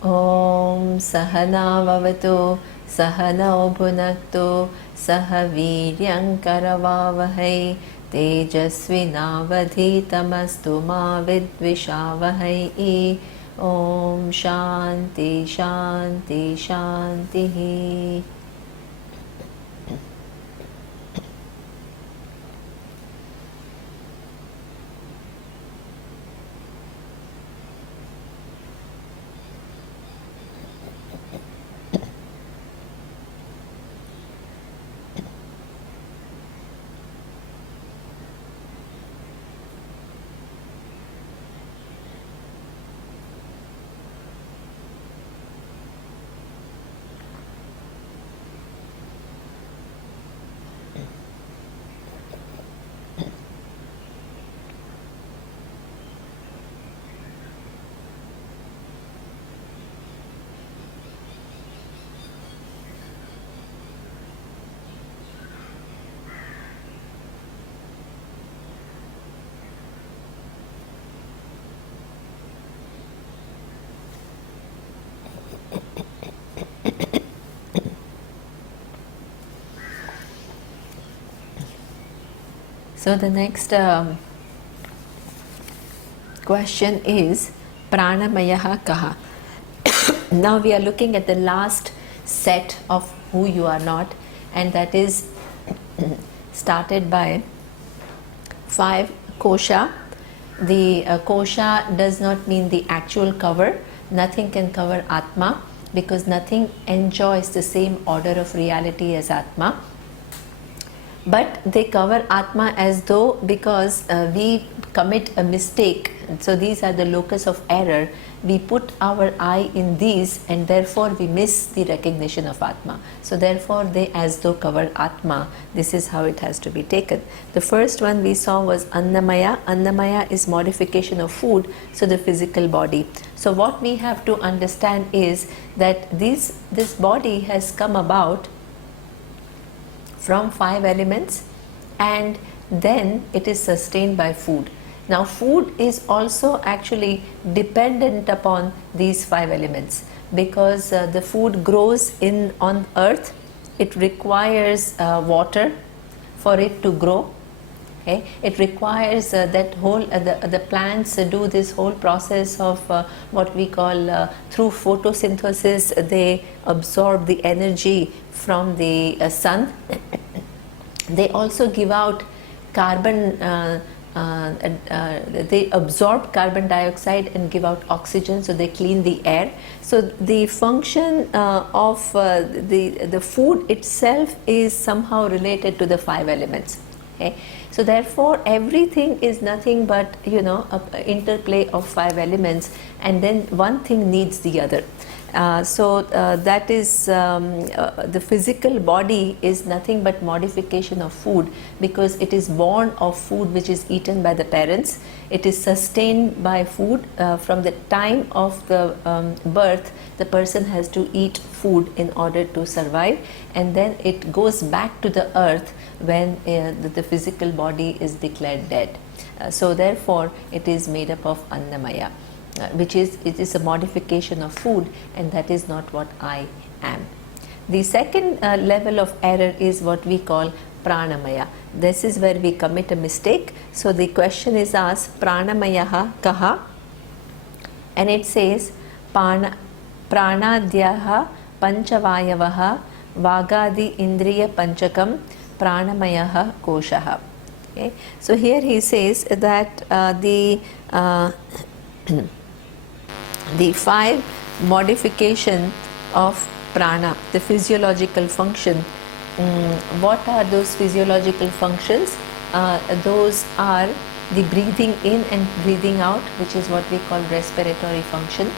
Om Sahana Vavatu Sahana Bhunaktu Saha Viryam Karavavahai Tejasvinavadhitamastu ma vidvishavahai. Om Shanti Shanti Shanti. So the next question is Pranamayaha Kaha. Now we are looking at the last set of who you are not, and that is started by 5 kosha. The kosha does not mean the actual cover. Nothing can cover Atma because nothing enjoys the same order of reality as Atma. But they cover Atma as though because we commit a mistake. So these are the locus of error. We put our eye in these and therefore we miss the recognition of Atma. So therefore they as though cover Atma. This is how it has to be taken. The first one we saw was Annamaya. Annamaya is modification of food, so the physical body. So what we have to understand is that this body has come about from 5 elements and then it is sustained by food. Now food is also actually dependent upon these 5 elements because the food grows on earth. It requires water for it to grow. Okay? It requires that whole the plants do this whole process of what we call through photosynthesis. They absorb the energy from the sun. They also give out carbon. They absorb carbon dioxide and give out oxygen, so they clean the air. So the function of the food itself is somehow related to the 5 elements. Okay? So therefore everything is nothing but an interplay of 5 elements, and then one thing needs the other. That is the physical body is nothing but modification of food because it is born of food which is eaten by the parents. It is sustained by food. From the time of the birth, the person has to eat food in order to survive, and then it goes back to the earth when the physical body is declared dead. So therefore it is made up of Annamaya. It is a modification of food, and that is not what I am. The second level of error is what we call Pranamaya. This is where we commit a mistake. So the question is asked, Pranamayaha Kaha? And it says, Pranadhyaha Panchavayavaha Vagadi Indriya Panchakam Pranamayaha Koshaha. Okay. So here he says that the 5 modification of prana, the physiological function. What are those physiological functions? Those are the breathing in and breathing out, which is what we call respiratory function.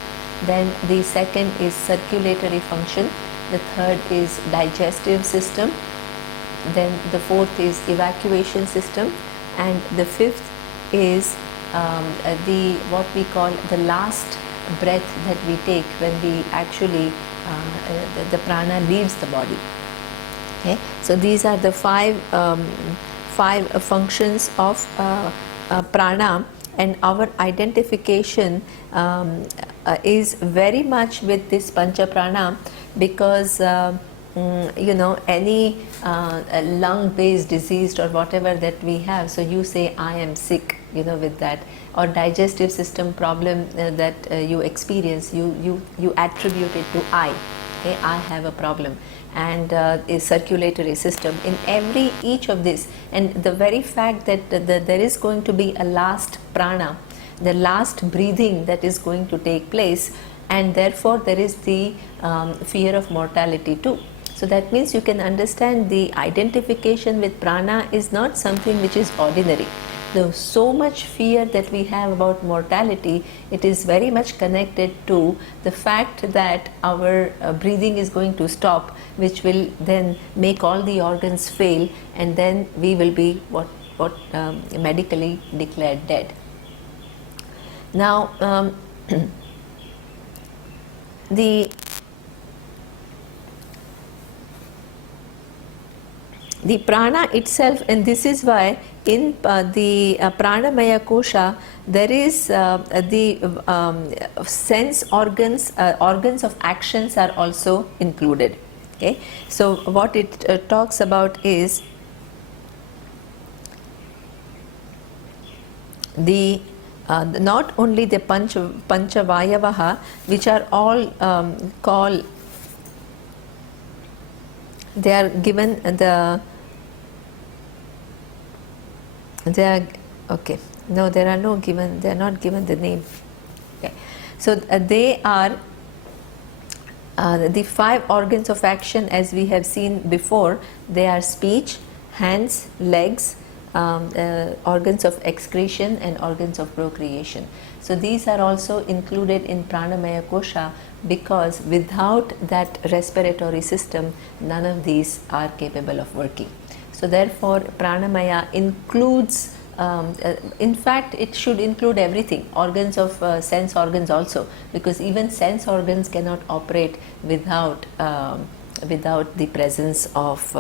Then the second is circulatory function. The third is digestive system. Then the fourth is evacuation system, and the fifth is what we call the last breath that we take when we actually the prana leaves the body. Okay, so these are the 5 functions of prana, and our identification is very much with this pancha prana, because any lung based disease or whatever that we have, so you say I am sick, with that, or digestive system problem that you experience, you attribute it to I. Okay, I have a problem, and a circulatory system in each of this, and the very fact that there is going to be a last prana, the last breathing that is going to take place, and therefore there is the fear of mortality too. So that means you can understand the identification with prana is not something which is ordinary. There's so much fear that we have about mortality, it is very much connected to the fact that our breathing is going to stop, which will then make all the organs fail, and then we will be what medically declared dead. Now, the prana itself, and this is why in the pranamaya kosha there is the sense organs, organs of actions are also included. Okay, so what it talks about is the not only the panchavayavaha, which are all called, they are given they are not given the name. Okay, so they are the 5 organs of action, as we have seen before. They are speech, hands, legs, organs of excretion, and organs of procreation. So these are also included in pranamaya kosha, because without that respiratory system, none of these are capable of working. So therefore pranamaya includes, in fact it should include everything, organs of sense organs also, because even sense organs cannot operate without the presence of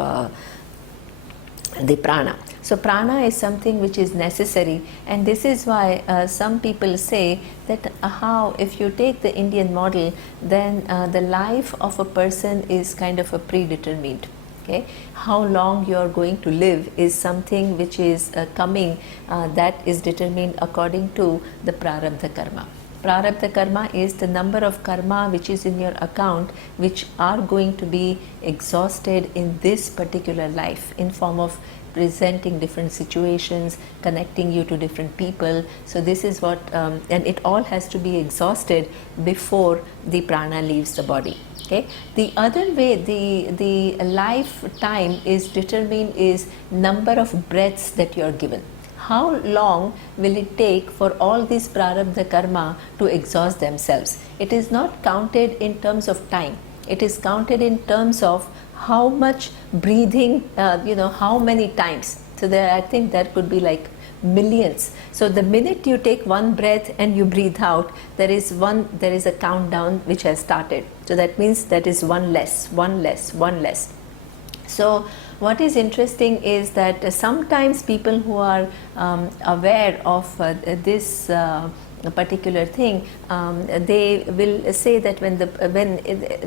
the prana. So prana is something which is necessary, and this is why some people say that how if you take the Indian model, then the life of a person is kind of a predetermined. Okay, how long you are going to live is something which is coming, that is determined according to the prarabdha karma. Prarabdha karma is the number of karma which is in your account, which are going to be exhausted in this particular life in form of presenting different situations, connecting you to different people. So this is what, and it all has to be exhausted before the prana leaves the body. Okay. The other way the lifetime is determined is number of breaths that you are given. How long will it take for all these prarabdha karma to exhaust themselves? It is not counted in terms of time. It is counted in terms of how much breathing, how many times. So there, I think there could be like millions. So the minute you take one breath and you breathe out, there is a countdown which has started. So that means that is one less, one less, one less. So what is interesting is that sometimes people who are aware of this particular thing, they will say that when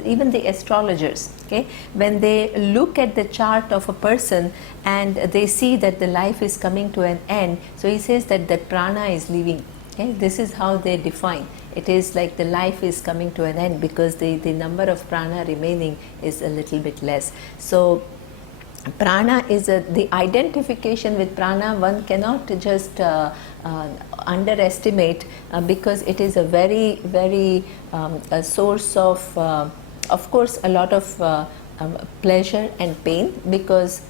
even the astrologers, okay, when they look at the chart of a person and they see that the life is coming to an end, so he says that the prana is leaving. Okay, this is how they define. It is like the life is coming to an end because the number of prana remaining is a little bit less. So prana is the identification with prana, one cannot just underestimate, because it is a very, very a source of course, a lot of pleasure and pain, because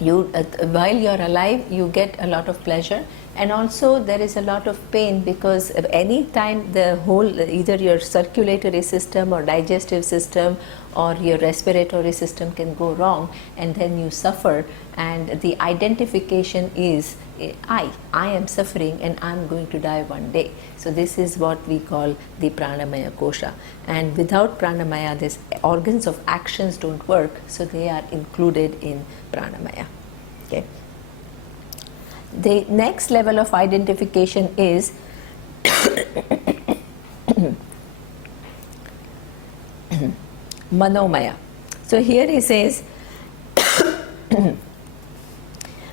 you while you are alive you get a lot of pleasure, and also there is a lot of pain, because any time the whole, either your circulatory system or digestive system or your respiratory system can go wrong, and then you suffer, and the identification is I am suffering and I am going to die one day. So this is what we call the pranamaya kosha, and without pranamaya these organs of actions don't work, so they are included in pranamaya. Okay. The next level of identification is Manomaya. So here he says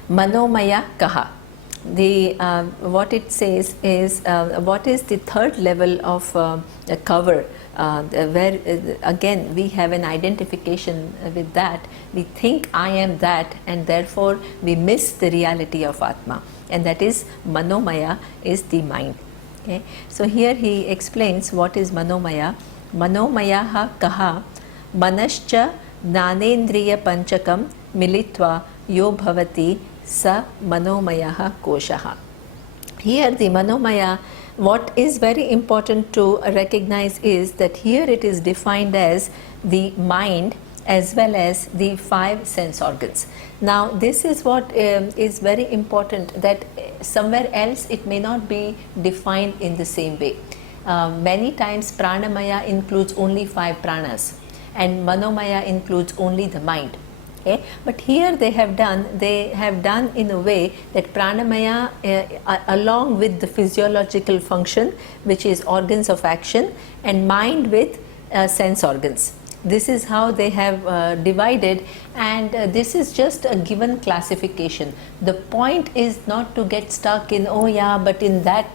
Manomaya Kaha. The what it says is what is the third level of cover, where again we have an identification with that. We think I am that, and therefore we miss the reality of Atma, and that is Manomaya is the mind. Okay? So here he explains what is Manomaya. Manomaya kaha manascha gnanendriya panchakam militva yo bhavati sa manomaya koshaha. Here the Manomaya, what is very important to recognize is that here it is defined as the mind as well as the 5 sense organs. Now this is what is very important, that somewhere else it may not be defined in the same way. Many times Pranamaya includes only 5 pranas and Manomaya includes only the mind. Okay? But here they have done in a way that Pranamaya along with the physiological function, which is organs of action, and mind with sense organs. This is how they have divided, and this is just a given classification. The point is not to get stuck in, oh yeah, but in that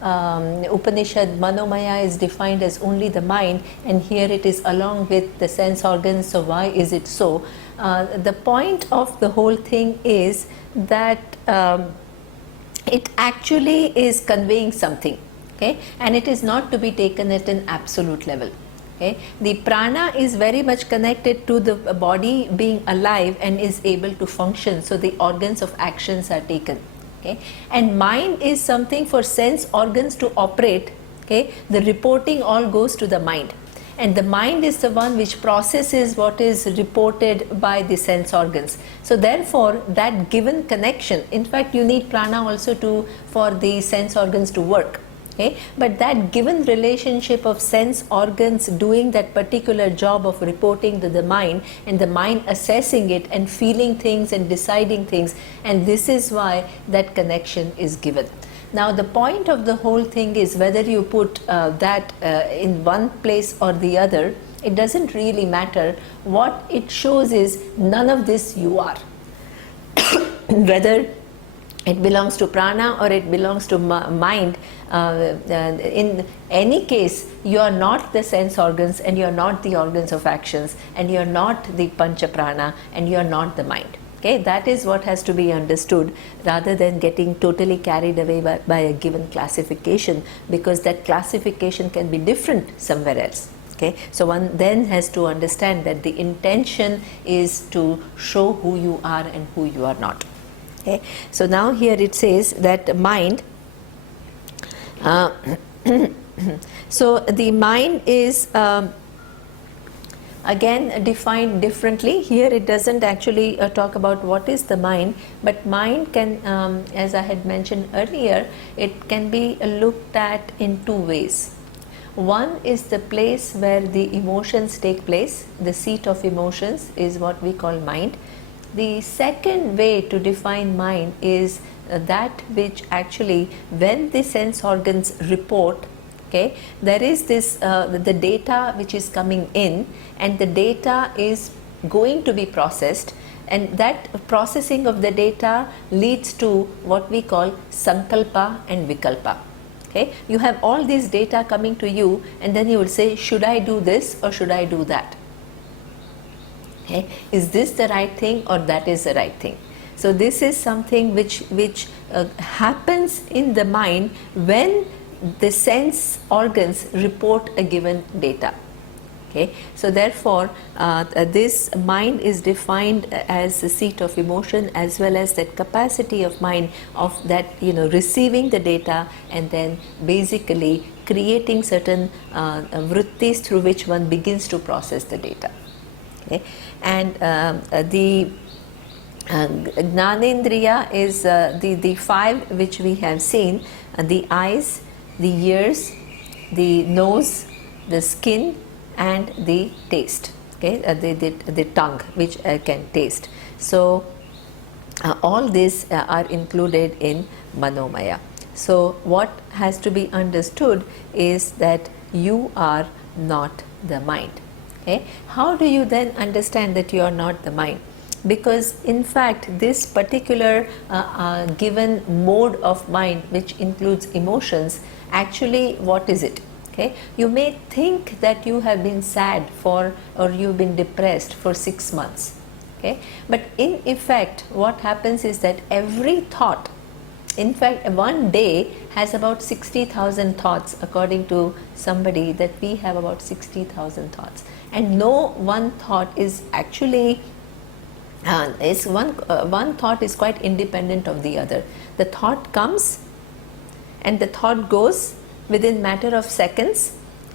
Upanishad Manomaya is defined as only the mind, and here it is along with the sense organs, so why is it so? The point of the whole thing is that it actually is conveying something, okay, and it is not to be taken at an absolute level. Okay. The prana is very much connected to the body being alive and is able to function, so the organs of actions are taken. Okay. And mind is something for sense organs to operate. Okay. The reporting all goes to the mind, and the mind is the one which processes what is reported by the sense organs. So therefore that given connection, in fact you need prana also for the sense organs to work. Okay? But that given relationship of sense organs doing that particular job of reporting to the mind, and the mind assessing it and feeling things and deciding things, and this is why that connection is given. Now the point of the whole thing is whether you put that in one place or the other, it doesn't really matter. What it shows is none of this you are. Whether it belongs to prana or it belongs to mind, in any case you are not the sense organs, and you are not the organs of actions, and you are not the pancha prana, and you are not the mind. Okay, that is what has to be understood, rather than getting totally carried away by a given classification, because that classification can be different somewhere else. Okay, so one then has to understand that the intention is to show who you are and who you are not. Okay. So now here it says that mind, so the mind is again defined differently. Here it doesn't actually talk about what is the mind, but mind can, as I had mentioned earlier, it can be looked at in 2 ways. One is the place where the emotions take place, the seat of emotions is what we call mind. The second way to define mind is that which actually, when the sense organs report, okay, there is this the data which is coming in, and the data is going to be processed, and that processing of the data leads to what we call sankalpa and vikalpa. Okay, you have all these data coming to you, and then you will say, should I do this or should I do that? Okay. Is this the right thing or that is the right thing? So this is something which happens in the mind when the sense organs report a given data. Okay. So therefore this mind is defined as the seat of emotion, as well as that capacity of mind of that, receiving the data and then basically creating certain vrittis through which one begins to process the data. Okay. And the Gnanendriya is the 5 which we have seen, the eyes, the ears, the nose, the skin, and the taste. Okay, the tongue which can taste. So all these are included in Manomaya. So what has to be understood is that you are not the mind. Okay? How do you then understand that you are not the mind? Because in fact this particular given mode of mind, which includes emotions, actually what is it? Okay, you may think that you have been sad for, or you've been depressed for 6 months, okay, but in effect what happens is that every thought, in fact one day has about 60,000 thoughts, according to somebody, that we have about 60,000 thoughts, and no one thought is actually one thought is quite independent of the other. The thought comes and the thought goes within matter of seconds,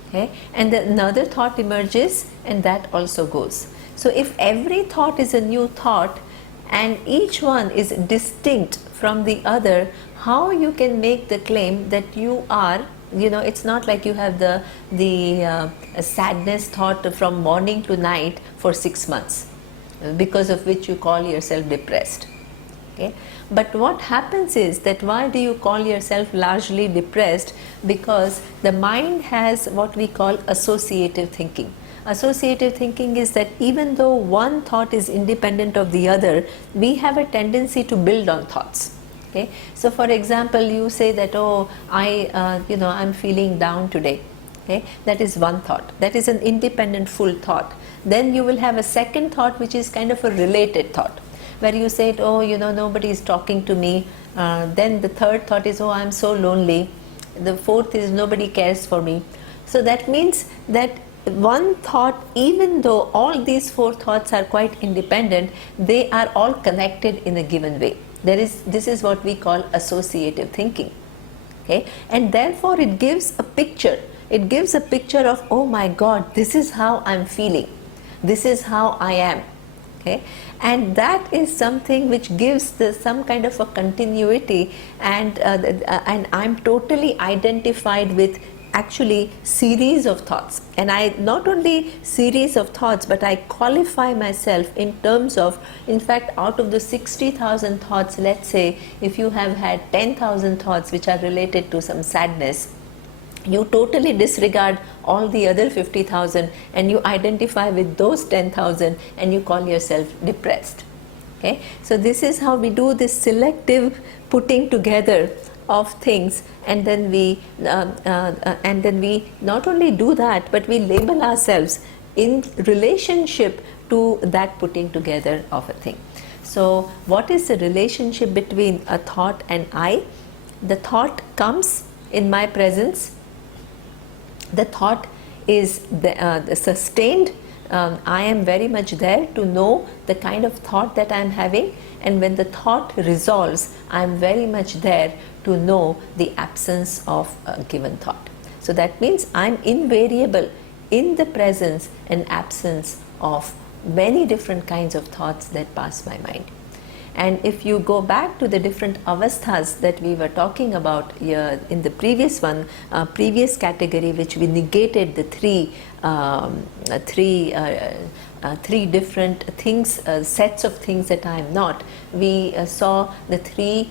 okay, and then another thought emerges and that also goes. So if every thought is a new thought and each one is distinct from the other, how you can make the claim that you are, it's not like you have the sadness thought from morning to night for 6 months, because of which you call yourself depressed. Okay? But what happens is that why do you call yourself largely depressed? Because the mind has what we call associative thinking. Associative thinking is that even though one thought is independent of the other, we have a tendency to build on thoughts. Okay? So for example, you say that, oh, I'm feeling down today. Okay? That is one thought. That is an independent full thought. Then you will have a second thought which is kind of a related thought, where you say, oh, nobody is talking to me. Then the third thought is, oh, I'm so lonely. The fourth is, nobody cares for me. So that means that one thought, even though all these four thoughts are quite independent, they are all connected in a given way. This is what we call associative thinking. Okay? And therefore it gives a picture. It gives a picture of, oh my God, this is how I'm feeling. This is how I am. Okay? And that is something which gives some kind of a continuity, and I'm totally identified with actually series of thoughts. And I not only series of thoughts, but I qualify myself in terms of, in fact, out of the 60,000 thoughts, let's say if you have had 10,000 thoughts which are related to some sadness, you totally disregard all the other 50,000 and you identify with those 10,000 and you call yourself depressed. Okay? So this is how we do this selective putting together of things, and then we not only do that, but we label ourselves in relationship to that putting together of a thing. So what is the relationship between a thought and I? The thought comes in my presence. The thought is sustained. I am very much there to know the kind of thought that I am having, and when the thought resolves, I am very much there to know the absence of a given thought. So that means I am invariable in the presence and absence of many different kinds of thoughts that pass my mind. And if you go back to the different avasthas that we were talking about here in the previous one, previous category, which we negated the three different things, sets of things that I am not, we saw the three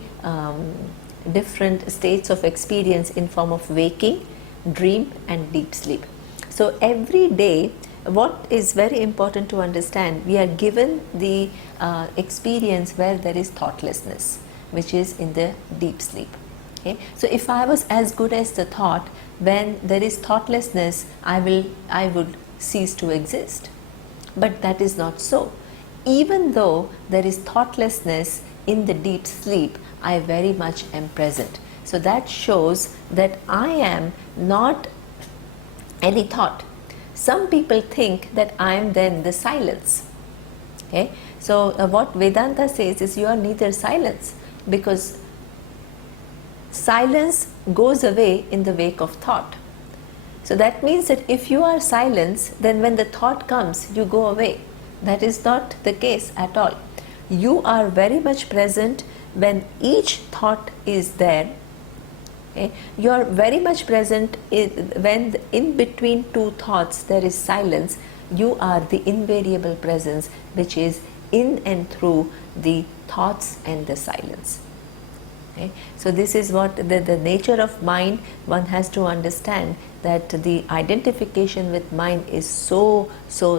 different states of experience in form of waking, dream and deep sleep. So every day, what is very important to understand, we are given the experience where there is thoughtlessness, which is in the deep sleep. Okay? So if I was as good as the thought, when there is thoughtlessness, I would cease to exist. But that is not so. Even though there is thoughtlessness in the deep sleep, I very much am present. So that shows that I am not any thought. Some people think that I am then the silence. Okay? So what Vedanta says is you are neither silence, because silence goes away in the wake of thought. So that means that if you are silence, then when the thought comes, you go away. That is not the case at all. You are very much present when each thought is there. Okay? You are very much present when in between two thoughts there is silence. You are the invariable presence which is in and through the thoughts and the silence. Okay? So this is what the nature of mind one has to understand, that the identification with mind is so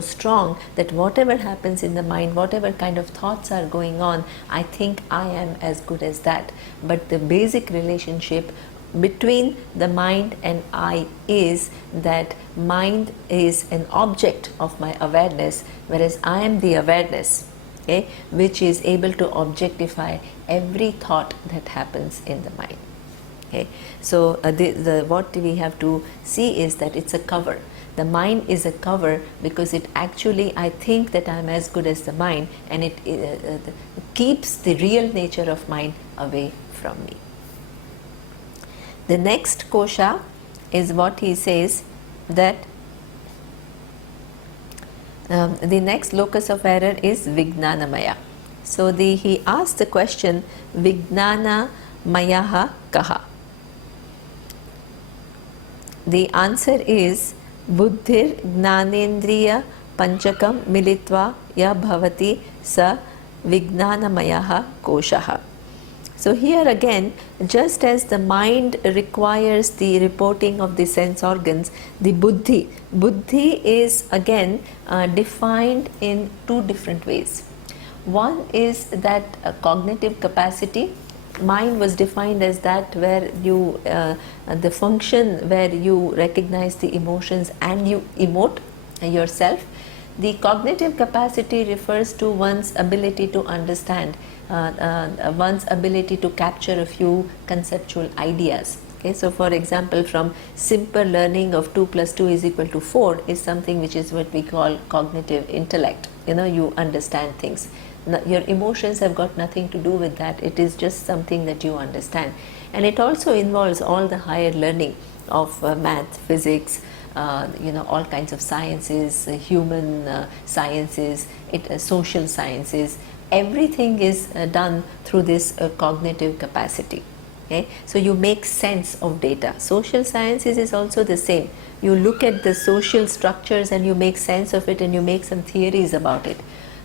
strong that whatever happens in the mind, whatever kind of thoughts are going on, I think I am as good as that. But the basic relationship between the mind and I is that mind is an object of my awareness, whereas I am the awareness, okay, which is able to objectify every thought that happens in the mind. Okay. So what we have to see is that it's a cover. The mind is a cover because it actually, I think that I'm as good as the mind, and it keeps the real nature of mind away from me. The next kosha is what he says, that the next locus of error is Vijnanamaya. So he asked the question, Vijnanamayaha kaha? The answer is Buddhir Gnanendriya Panchakam Militva Ya Bhavati Sa Vijnanamayaha Koshaha. So here again, just as the mind requires the reporting of the sense organs, the buddhi is again defined in two different ways. One is that cognitive capacity. Mind was defined as that where you, the function where you recognize the emotions and you emote yourself. The cognitive capacity refers to one's ability to understand, one's ability to capture a few conceptual ideas. Okay, so for example, from simple learning of 2 plus 2 is equal to 4 is something which is what we call cognitive intellect. You understand things. Your emotions have got nothing to do with that. It is just something that you understand. And it also involves all the higher learning of math, physics, all kinds of sciences, human sciences, social sciences. Everything is done through this cognitive capacity. Okay? So you make sense of data. Social sciences is also the same. You look at the social structures and you make sense of it, and you make some theories about it.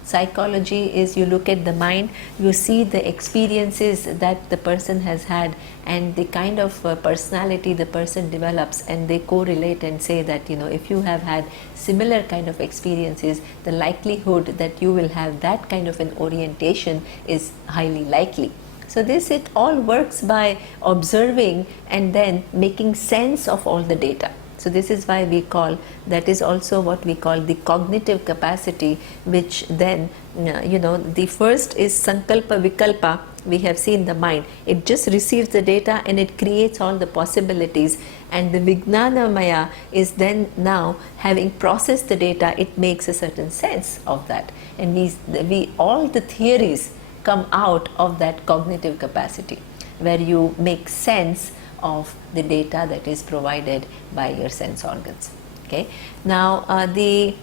Psychology is you look at the mind, you see the experiences that the person has had and the kind of personality the person develops, and they correlate and say that if you have had similar kind of experiences, the likelihood that you will have that kind of an orientation is highly likely. So it all works by observing and then making sense of all the data. So this is why we call, that is also what we call the cognitive capacity, which then, the first is sankalpa vikalpa. We have seen the mind. It just receives the data and it creates all the possibilities. And the Vijnanamaya is then, now having processed the data, it makes a certain sense of that. And we all the theories come out of that cognitive capacity, where you make sense of the data that is provided by your sense organs. Okay. Now the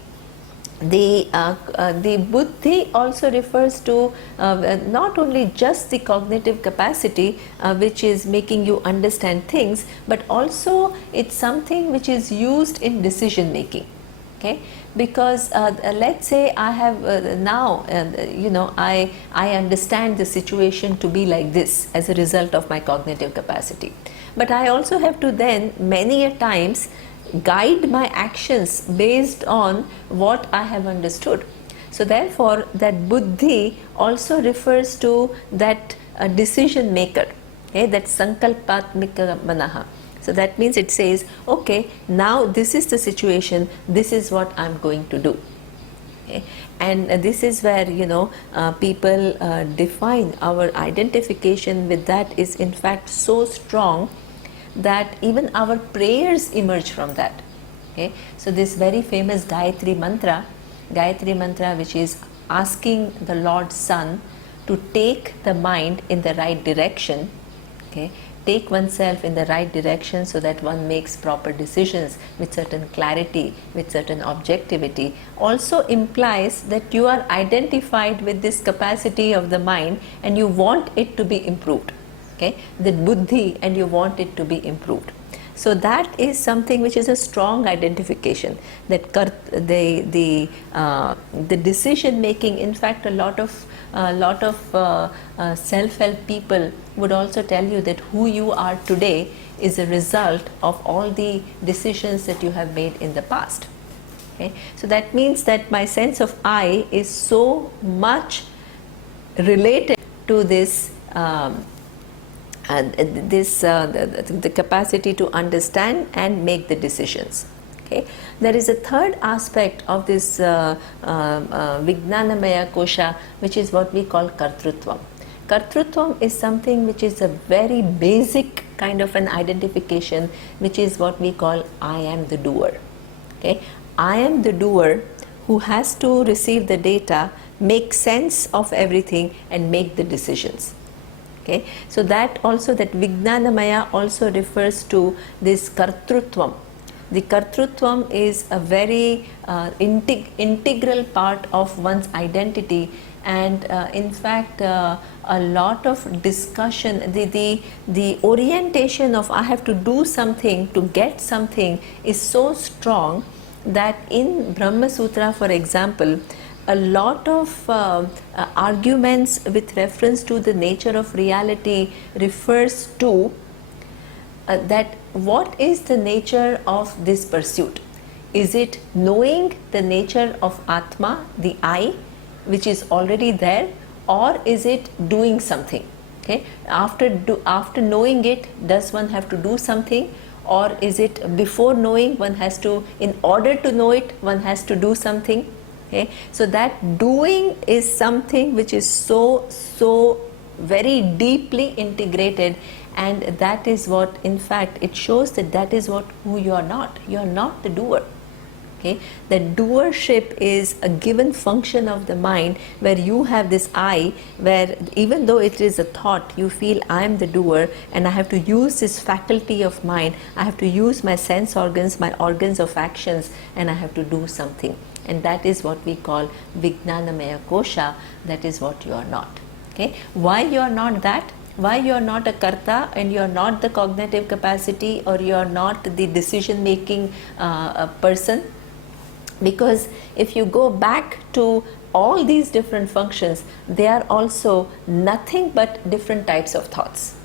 buddhi also refers to not only just the cognitive capacity which is making you understand things, but also it's something which is used in decision making. Okay, because let's say I have I understand the situation to be like this as a result of my cognitive capacity, but I also have to then many a times guide my actions based on what I have understood. So therefore that buddhi also refers to that decision maker, okay, that sankalpatmika manaha. So that means it says, okay, now this is the situation, this is what I'm going to do. Okay? And this is where people define our identification with that is in fact so strong that even our prayers emerge from that. Okay? So this very famous Gayatri mantra, which is asking the Lord Sun to take the mind in the right direction, okay, take oneself in the right direction so that one makes proper decisions with certain clarity, with certain objectivity, also implies that you are identified with this capacity of the mind and you want it to be improved. Okay, the buddhi, and you want it to be improved. So that is something which is a strong identification, that the decision making. In fact, a lot of self-help people would also tell you that who you are today is a result of all the decisions that you have made in the past. Okay? So that means that my sense of I is so much related to this the capacity to understand and make the decisions. Okay. There is a third aspect of this Vijnanamaya Kosha, which is what we call Kartrutvam. Kartrutvam is something which is a very basic kind of an identification, which is what we call I am the doer. Okay. I am the doer who has to receive the data, make sense of everything and make the decisions. Okay. So that also, that Vijnanamaya also refers to this Kartrutvam. The Kartrutvam is a very integral part of one's identity, and in fact a lot of discussion, the orientation of I have to do something to get something is so strong that in Brahma Sutra, for example, a lot of arguments with reference to the nature of reality refers to that what is the nature of this pursuit? Is it knowing the nature of Atma, the I, which is already there, or is it doing something? Okay, after knowing it, does one have to do something, or is it before knowing one has to, in order to know it, one has to do something? Okay, so that doing is something which is so very deeply integrated, and that is what, in fact, it shows that that is what who you are not. You are not the doer. Okay, the doership is a given function of the mind, where you have this I, where even though it is a thought, you feel I am the doer and I have to use this faculty of mind, I have to use my sense organs, my organs of actions, and I have to do something. And that is what we call Vijnanamaya Kosha. That is what you are not. Okay, why you are not that? Why you are not a karta, and you are not the cognitive capacity, or you are not the decision making person? Because if you go back to all these different functions, they are also nothing but different types of thoughts.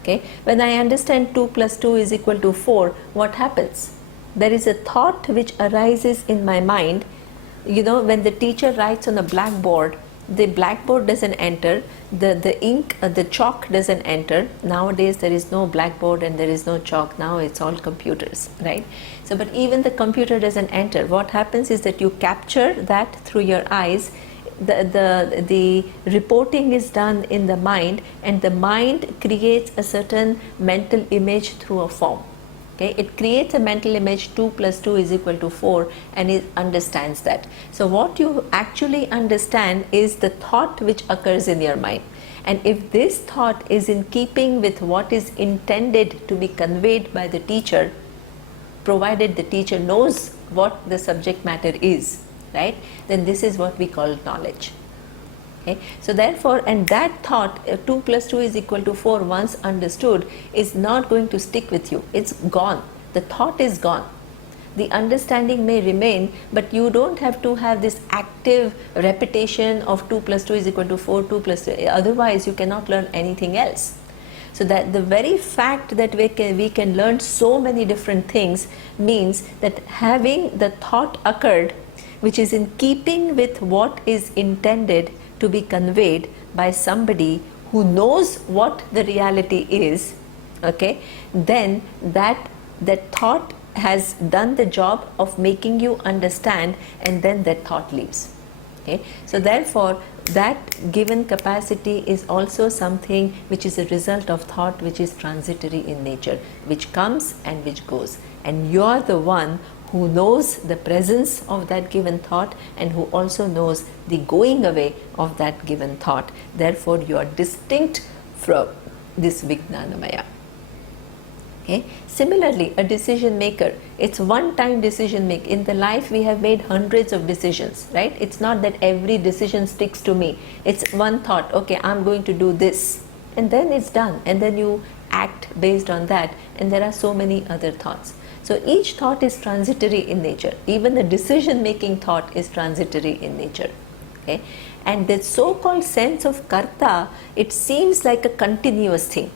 Okay, when I understand 2 plus 2 is equal to 4, what happens? There is a thought which arises in my mind. You know, when the teacher writes on a blackboard, the blackboard doesn't enter, the ink, the chalk doesn't enter. Nowadays there is no blackboard and there is no chalk. Now it's all computers, right? So, but even the computer doesn't enter. What happens is that you capture that through your eyes. The reporting is done in the mind, and the mind creates a certain mental image through a form. Okay, it creates a mental image 2 plus 2 is equal to 4, and it understands that. So what you actually understand is the thought which occurs in your mind, and if this thought is in keeping with what is intended to be conveyed by the teacher, provided the teacher knows what the subject matter is, right, then this is what we call knowledge. Okay. So therefore, and that thought 2 plus 2 is equal to 4, once understood, is not going to stick with you. It's gone. The thought is gone. The understanding may remain, but you don't have to have this active repetition of 2 plus 2 is equal to 4, 2 plus 2. Otherwise you cannot learn anything else. So that the very fact that we can learn so many different things means that having the thought occurred which is in keeping with what is intended to be conveyed by somebody who knows what the reality is, okay, then that thought has done the job of making you understand, and then that thought leaves. Okay, so therefore that given capacity is also something which is a result of thought, which is transitory in nature, which comes and which goes, and you are the one who knows the presence of that given thought and who also knows the going away of that given thought. Therefore you are distinct from this Vijnanamaya. Okay. Similarly, a decision maker, it's one time decision maker. In the life we have made hundreds of decisions, right? It's not that every decision sticks to me. It's one thought, okay, I'm going to do this, and then it's done, and then you act based on that, and there are so many other thoughts. So each thought is transitory in nature. Even the decision making thought is transitory in nature. Okay? And the so-called sense of karta, it seems like a continuous thing.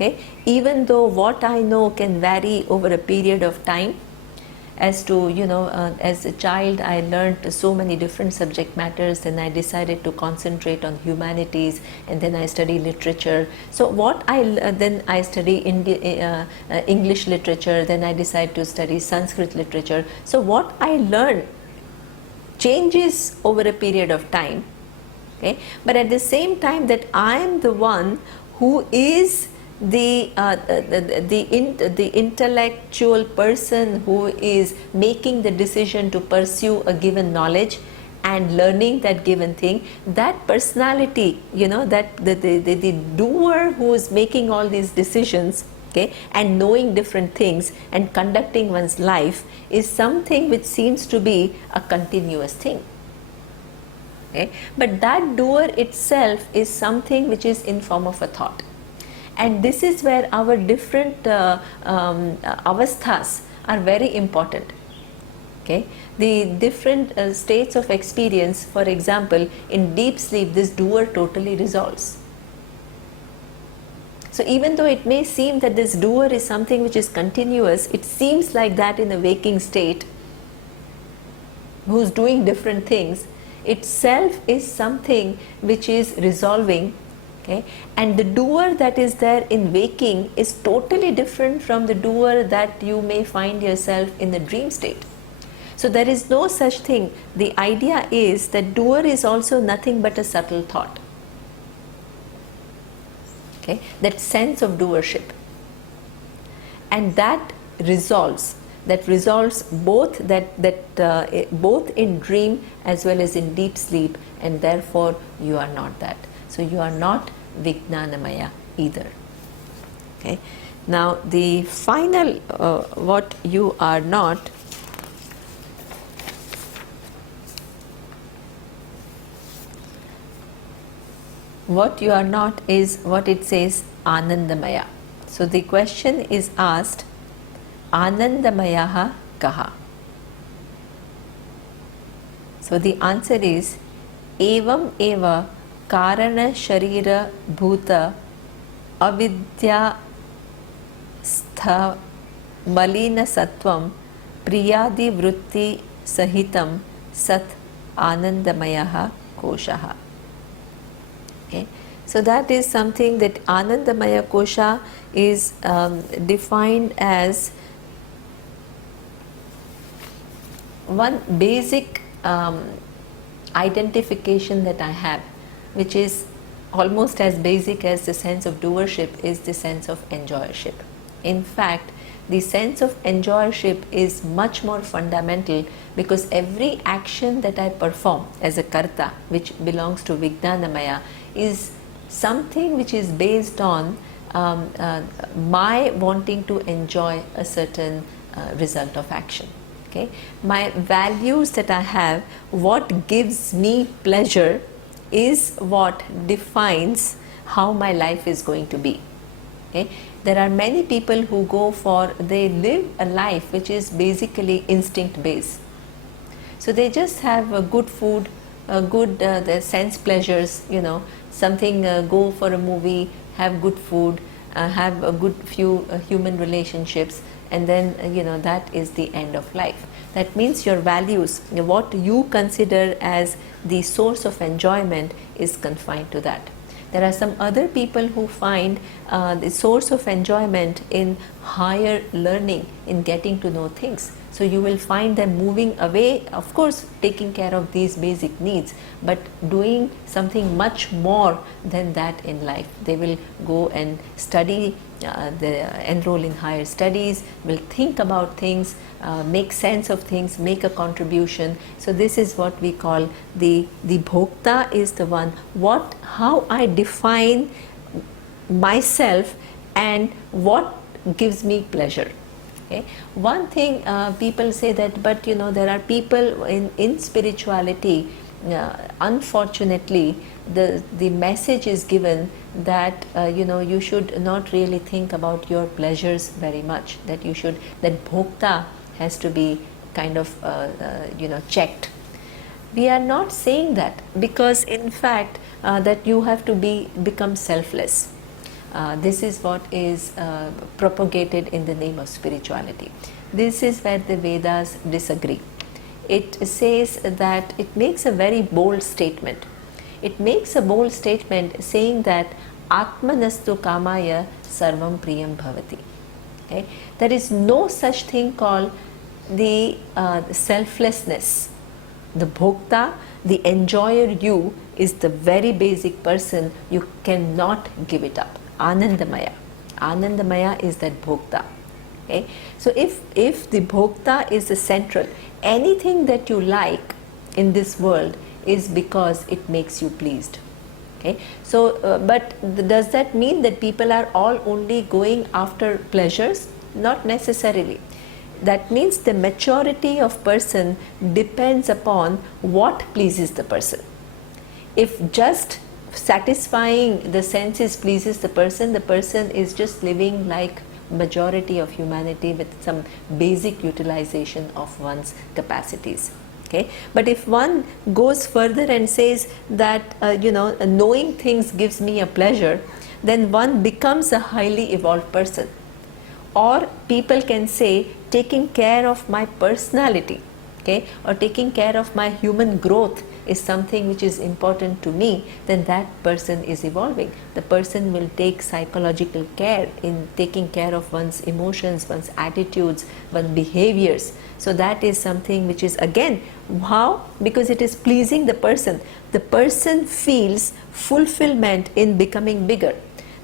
Okay, even though what I know can vary over a period of time, as to, as a child I learned so many different subject matters, then I decided to concentrate on humanities, and then I study literature. So what then I study English literature, then I decide to study Sanskrit literature. So what I learn changes over a period of time. Okay, but at the same time that I am the one who is the intellectual person who is making the decision to pursue a given knowledge and learning that given thing, that personality, that the doer who is making all these decisions, okay, and knowing different things and conducting one's life, is something which seems to be a continuous thing. Okay? But that doer itself is something which is in form of a thought. And this is where our different avasthas are very important. Okay? The different states of experience, for example, in deep sleep, this doer totally resolves. So even though it may seem that this doer is something which is continuous, it seems like that in a waking state, who's doing different things, itself is something which is resolving. Okay? And the doer that is there in waking is totally different from the doer that you may find yourself in the dream state. So there is no such thing. The idea is that doer is also nothing but a subtle thought. Okay? That sense of doership. And that resolves both both in dream as well as in deep sleep, and therefore you are not that. So you are not Vijnanamaya either. Okay. Now the final what you are not is what it says, Anandamaya. So the question is asked, Anandamayaha kaha? So the answer is, Evam eva karana sharira bhuta avidya stha malina sattvam priyadi vritti sahitam sat anandamayaha koshaha. Okay. So that is something that Anandamaya kosha is defined as one basic identification that I have, which is almost as basic as the sense of doership, is the sense of enjoyership. In fact, the sense of enjoyership is much more fundamental, because every action that I perform as a karta, which belongs to Vijnanamaya, is something which is based on my wanting to enjoy a certain result of action. Okay? My values that I have, what gives me pleasure, is what defines how my life is going to be. Okay? There are many people who they live a life which is basically instinct based. So they just have a good food, good the sense pleasures, something, go for a movie, have good food, have a good few human relationships, and then that is the end of life. That means your values, what you consider as the source of enjoyment, is confined to that. There are some other people who find the source of enjoyment in higher learning, in getting to know things. So you will find them moving away, of course taking care of these basic needs, but doing something much more than that in life. They will go and study, enroll in higher studies, will think about things, make sense of things, make a contribution. So this is what we call the bhokta is the one, how I define myself and what gives me pleasure. Okay. One thing people say that, but there are people in spirituality, unfortunately the message is given that you should not really think about your pleasures very much, that bhokta has to be kind of checked. We are not saying that, because in fact that you have to become selfless. This is what is propagated in the name of spirituality. This is where the Vedas disagree. It says that, it makes a very bold statement. It makes a bold statement saying that Atmanastu Kamaya Sarvam Priyam Bhavati. Okay? There is no such thing called the selflessness. The Bhokta, the enjoyer you, is the very basic person. You cannot give it up. Anandamaya. Anandamaya is that Bhokta. Okay? So if the Bhokta is the central, anything that you like in this world is because it makes you pleased. Okay? So, but does that mean that people are all only going after pleasures? Not necessarily. That means the maturity of person depends upon what pleases the person. If just satisfying the senses pleases the person is just living like majority of humanity with some basic utilization of one's capacities. Okay? But if one goes further and says that knowing things gives me a pleasure, then one becomes a highly evolved person. Or people can say taking care of my personality, okay, or taking care of my human growth is something which is important to me, then that person is evolving. The person will take psychological care in taking care of one's emotions, one's attitudes, one's behaviors. So that is something which is, again, how? Because it is pleasing the person. The person feels fulfillment in becoming bigger.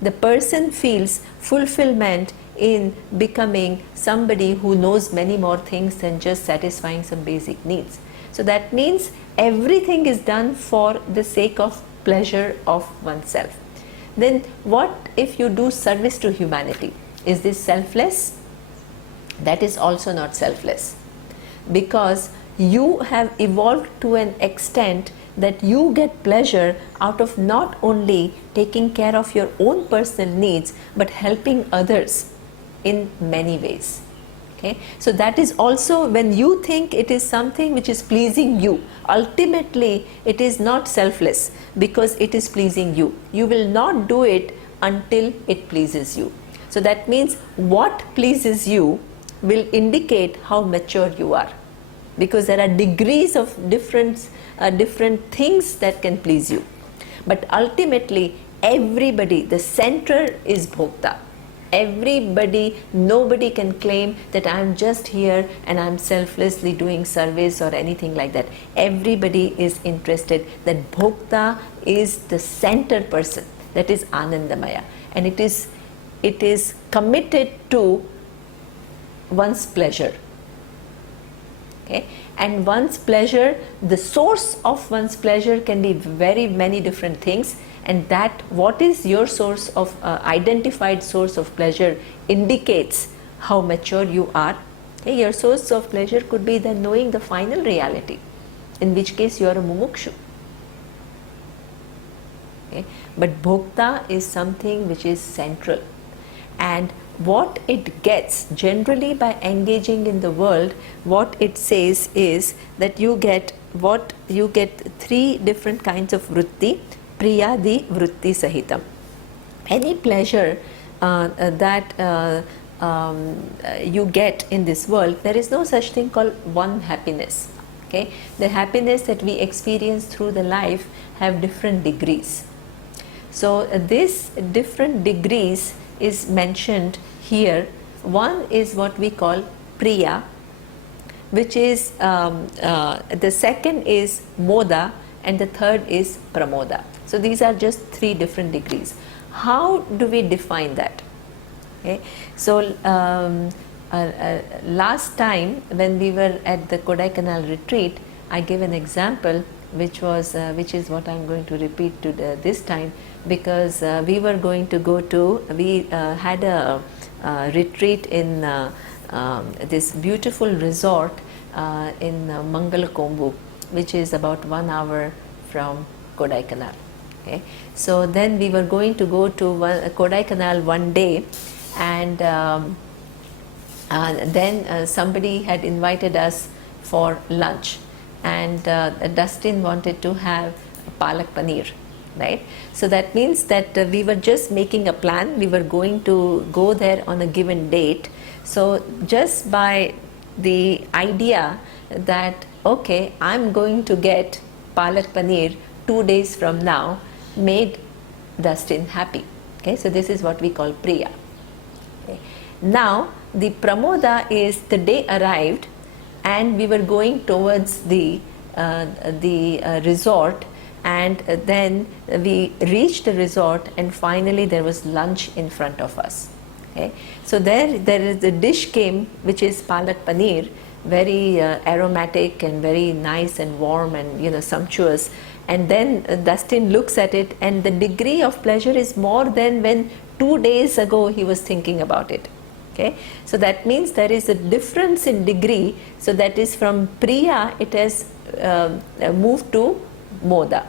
The person feels fulfillment in becoming somebody who knows many more things than just satisfying some basic needs. So that means everything is done for the sake of pleasure of oneself. Then what if you do service to humanity? Is this selfless? That is also not selfless, because you have evolved to an extent that you get pleasure out of not only taking care of your own personal needs but helping others in many ways. Okay? So that is also, when you think it is something which is pleasing you, ultimately it is not selfless because it is pleasing you. You will not do it until it pleases you. So that means what pleases you will indicate how mature you are, because there are degrees of different things that can please you. But ultimately everybody, the center is Bhokta. Everybody, nobody can claim that I am just here and I am selflessly doing service or anything like that. Everybody is interested that Bhokta is the center person, that is Anandamaya, and it is committed to one's pleasure. Okay? And one's pleasure, the source of one's pleasure can be very many different things, and that what is your source of identified source of pleasure indicates how mature you are. Okay? Your source of pleasure could be then knowing the final reality, in which case you are a mumukshu. Okay? But Bhokta is something which is central, and what it gets generally by engaging in the world, what it says is that you get three different kinds of vritti, priyadi vritti sahitam. Any pleasure that you get in this world, there is no such thing called one happiness. Okay? The happiness that we experience through the life have different degrees. So this different degrees is mentioned here. One is what we call priya, which is the second is moda, and the third is pramoda. So these are just three different degrees. How do we define that? Okay. So last time when we were at the Kodaikanal retreat, I gave an example which is what I am going to repeat this time, because we were going to go to, we had a retreat in this beautiful resort in Mangalakombu, which is about 1 hour from Kodaikanal. Okay. So then we were going to go to Kodaikanal one day, and then somebody had invited us for lunch, and Dustin wanted to have palak paneer. right? So that means that we were just making a plan, we were going to go there on a given date. So just by the idea that, okay, I'm going to get palak paneer 2 days from now, made Dustin happy. Okay, so this is what we call Priya. Okay. Now the pramoda is the day arrived and we were going towards the resort, and then we reached the resort and finally there was lunch in front of us. Okay. So there is the dish came, which is palak paneer, very aromatic and very nice and warm and sumptuous. And then Dustin looks at it, and the degree of pleasure is more than when 2 days ago he was thinking about it. Okay, so that means there is a difference in degree. So that is from Priya, it has moved to Moda.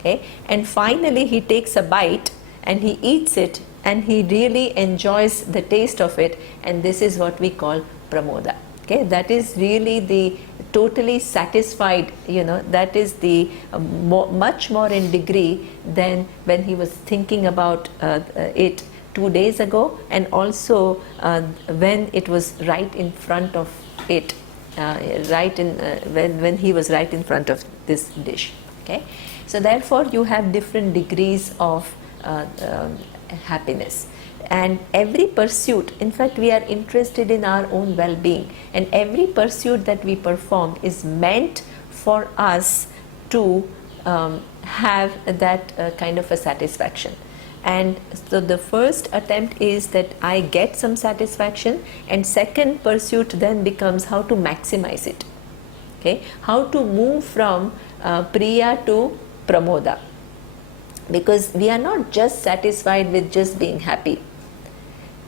Okay, and finally he takes a bite and he eats it, and he really enjoys the taste of it, and this is what we call pramoda. Okay, that is really the totally satisfied, that is the much more in degree than when he was thinking about it 2 days ago, and also when it was right in front of it, when he was right in front of this dish. Okay, so therefore you have different degrees of happiness. And every pursuit, in fact we are interested in our own well-being, and every pursuit that we perform is meant for us to have that kind of a satisfaction. And so the first attempt is that I get some satisfaction, and second pursuit then becomes how to maximize it. Okay, how to move from Priya to Pramoda, because we are not just satisfied with just being happy.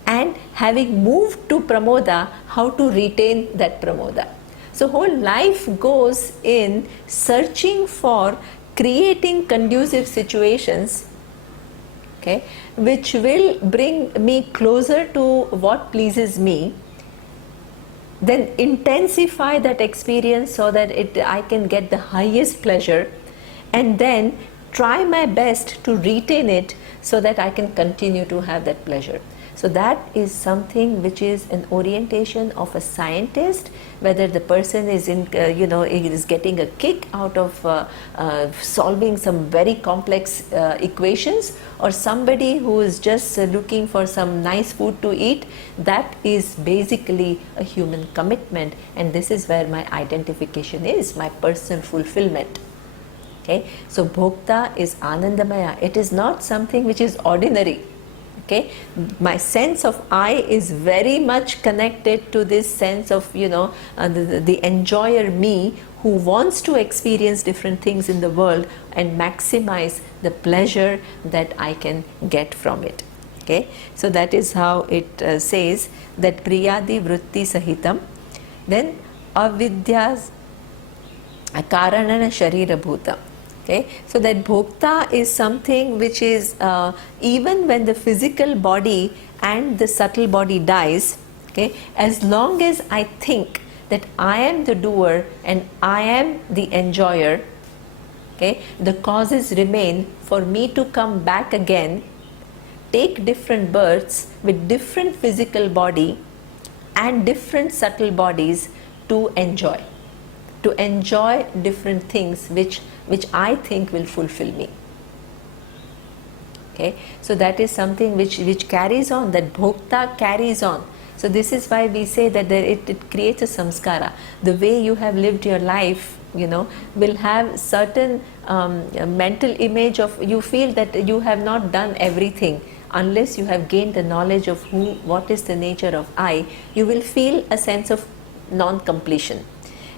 And having moved to pramoda, how to retain that pramoda. So whole life goes in searching for creating conducive situations, okay, which will bring me closer to what pleases me, then intensify that experience so that I can get the highest pleasure, and then try my best to retain it so that I can continue to have that pleasure. So that is something which is an orientation of a scientist, whether the person is is getting a kick out of solving some very complex equations, or somebody who is just looking for some nice food to eat. That is basically a human commitment, and this is where my identification is, my personal fulfillment. Okay, so bhokta is anandamaya. It is not something which is ordinary. Okay, my sense of I is very much connected to this sense of the enjoyer me, who wants to experience different things in the world and maximize the pleasure that I can get from it. Okay, so that is how it says that priyadi vritti sahitam, then avidyas karanana sharira bhutam. Okay, so that bhokta is something which is even when the physical body and the subtle body dies, okay, as long as I think that I am the doer and I am the enjoyer, okay, the causes remain for me to come back again, take different births with different physical body and different subtle bodies to enjoy different things which I think will fulfill me. Okay, so that is something which carries on, that bhokta carries on. So this is why we say that it creates a samskara. The way you have lived your life, will have certain mental image of, you feel that you have not done everything. Unless you have gained the knowledge of what is the nature of I, you will feel a sense of non-completion.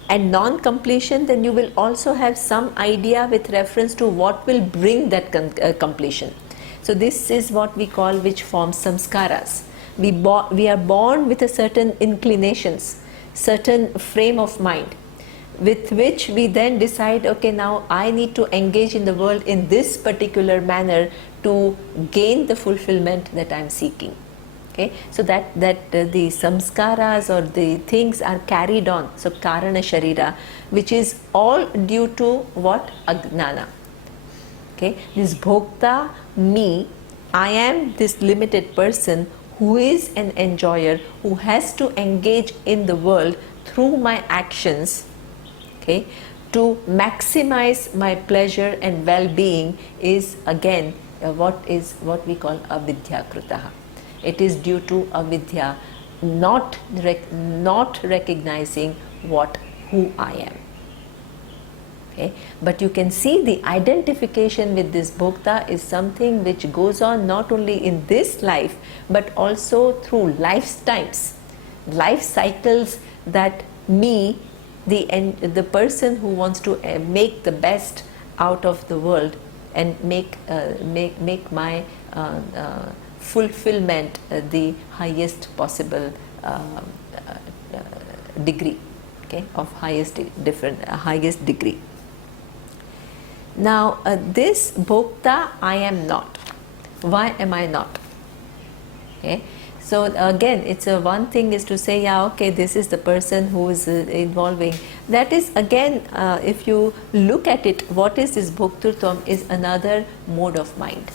And non-completion, then you will also have some idea with reference to what will bring that completion. So this is what we call, which forms samskaras. We are born with a certain inclinations, certain frame of mind, with which we then decide, okay, now I need to engage in the world in this particular manner to gain the fulfillment that I am seeking. Okay, so that the samskaras or the things are carried on. So karana sharira, which is all due to what? Ajnana. Okay, this bhokta, me, I am this limited person who is an enjoyer, who has to engage in the world through my actions, okay, to maximize my pleasure and well-being, is again what we call avidya kritaha. It is due to avidya, not recognizing who I am. Okay. But you can see the identification with this bhokta is something which goes on not only in this life but also through lifetimes, life cycles, that me, the person who wants to make the best out of the world and make my fulfillment the highest possible degree, okay, of highest degree. Now this bhokta, I am not. Why am I not? Okay. So again, it's one thing is to say, yeah, okay, this is the person who is involving. That is again, if you look at it, what is this bhoktrutvam is another mode of mind.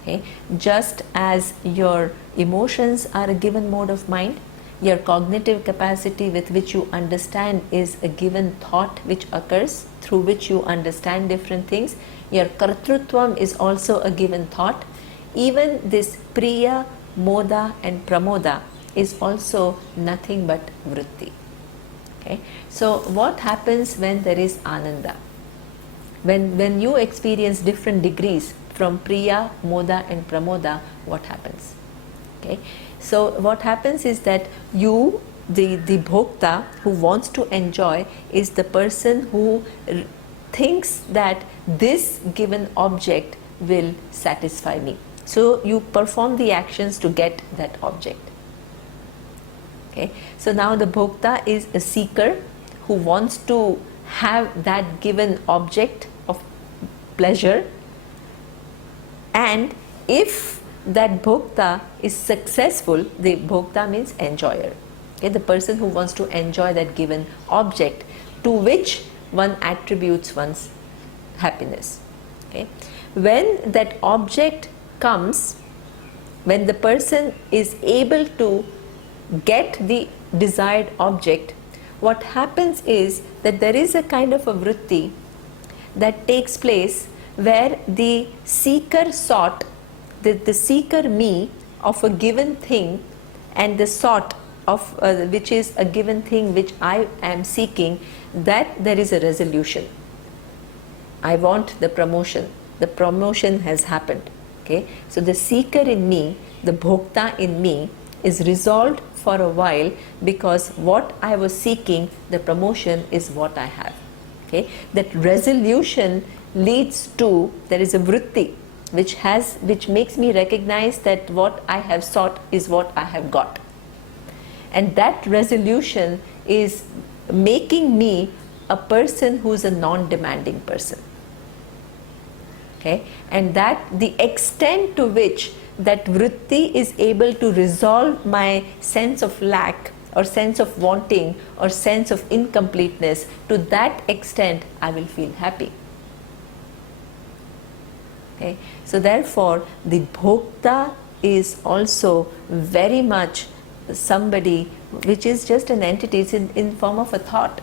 Okay. Just as your emotions are a given mode of mind, your cognitive capacity with which you understand is a given thought which occurs, through which you understand different things. Your kartrutvam is also a given thought. Even this priya, moda and pramoda is also nothing but vritti. Okay? So what happens when there is ananda? When you experience different degrees from priya, moda and pramoda, what happens? Okay? So what happens is that you, the bhokta who wants to enjoy, is the person who thinks that this given object will satisfy me. So you perform the actions to get that object. Okay. So now the bhokta is a seeker who wants to have that given object of pleasure, and if that bhokta is successful, the bhokta means enjoyer. Okay, the person who wants to enjoy that given object to which one attributes one's happiness. Okay. When that object comes, when the person is able to get the desired object, what happens is that there is a kind of a vritti that takes place where the seeker sought, the seeker me of a given thing, and the sought of which is a given thing which I am seeking, that there is a resolution. I want the promotion. The promotion has happened. Okay? So the seeker in me, the bhokta in me, is resolved for a while, because what I was seeking, the promotion, is what I have. Okay? That resolution leads to, there is a vritti which makes me recognize that what I have sought is what I have got. And that resolution is making me a person who is a non-demanding person. Okay? And that the extent to which that vritti is able to resolve my sense of lack or sense of wanting or sense of incompleteness, to that extent I will feel happy. Okay? So therefore the bhokta is also very much somebody which is just an entity, it's in form of a thought.